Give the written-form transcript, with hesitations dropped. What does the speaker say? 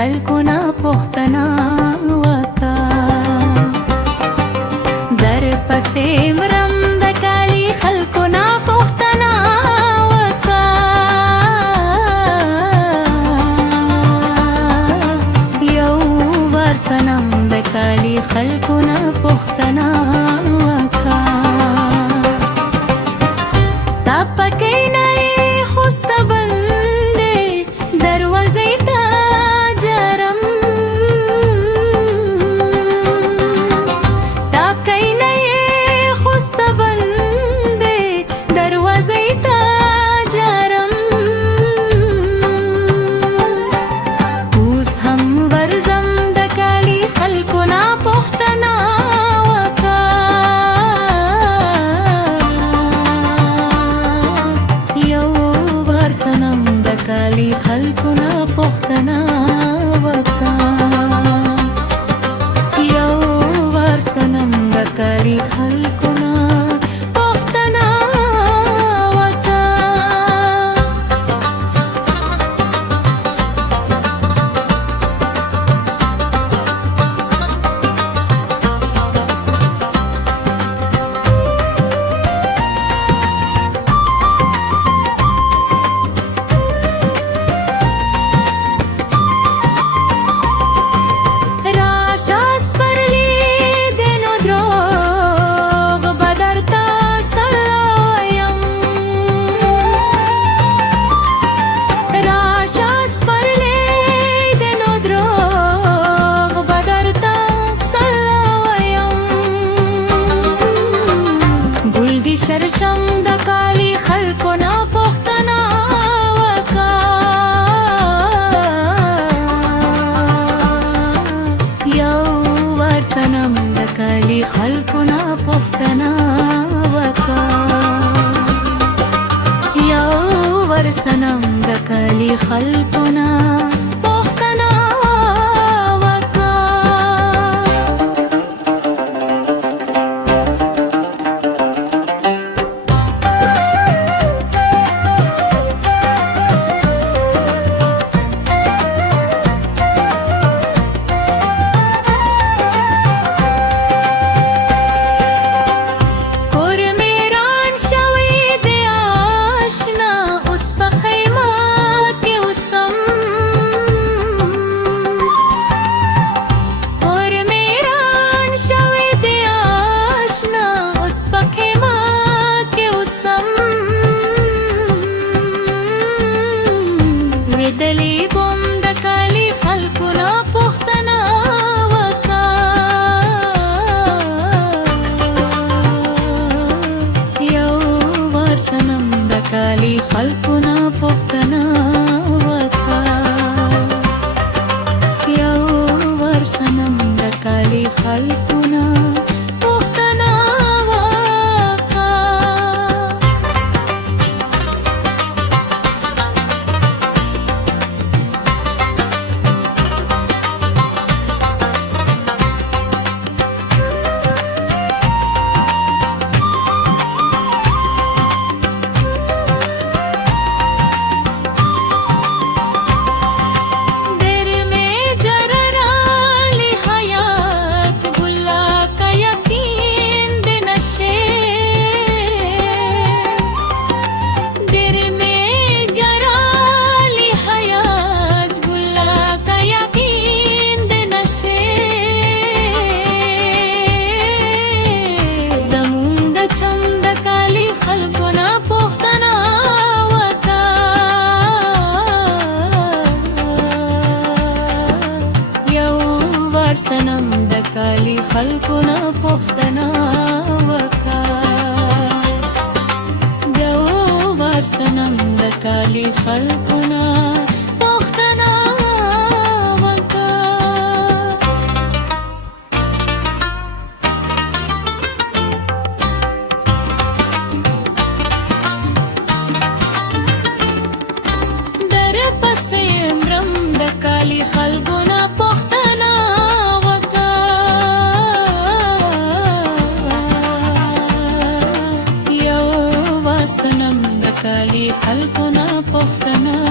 خلقنا پختنا وکا در پسې مرم د کالی خلقنا پختنا وکا یو ور سنم د کالی خلقنا پختنا وکا تا پکې نه خوست بندې دروازې ته جرم تا پکې نه خوست بندې دروازې ته جرم اوس هم ورزم د کالی خلقنا پختنا وکا یو ور سنم د کالی خلقنا پختنا وکا یو ور سنم د کالی خلقنا پختنا وکا شرشم د کالی خلقنا پختنا وکا یو ور سنم د کالی خلقنا پختنا وکا یو ور سنم د کالی خلقنا پختنا وکا دلی بوم د کالی خلقنا پختنا وکا یو ور سنم د کالی خلقنا پختنا وکا یو ور سنم د کالی خلقنا پختنا وکا سنم د کالی خلقنا پختنا وکا یو ور سنم د کالی خلقنا پختنا وکا در پسې مرم د کالی خلقنا پختنا کالی خلقنا پختنا